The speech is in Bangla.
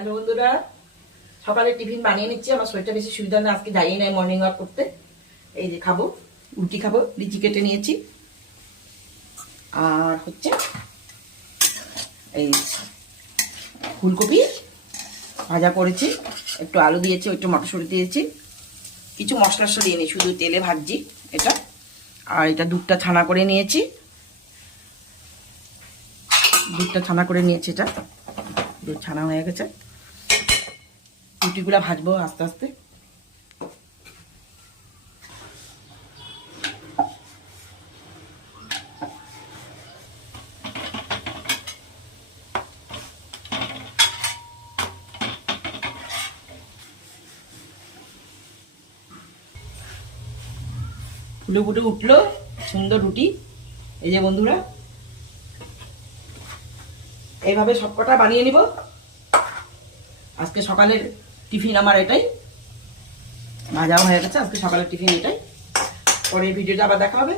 হ্যালো বন্ধুরা, সকালে টিফিন বানিয়ে নিচ্ছি। আমার শরীরটা বেশি সুবিধা না, আজকে যাই নাই মর্নিং ওয়াক করতে। এই যে খাবো, রুটি খাবো, লিচি কেটে নিয়েছি। আর হচ্ছে এই ফুলকপি ভাজা করেছি, একটু আলু দিয়েছি, একটু মটরশুঁটি দিয়েছি, কিছু মশলা দিয়ে নিই, শুধু তেলে ভাজছি এটা। আর এটা দুধটা ছানা করে নিয়েছি, এটা দুধ ছানা হয়ে গেছে। রুটিগুলা ভাজবো আস্তে আস্তে। ফুলে ফুটে উঠলো সুন্দর রুটি। এই যে বন্ধুরা, এইভাবে সবকটা বানিয়ে নিব। আজকে সকালের টিফিন আমার এটাই, ভাজাও হয়ে গেছে। আজকে সকালের টিফিন এটাই। পরে ভিডিওটা আবার দেখা হবে।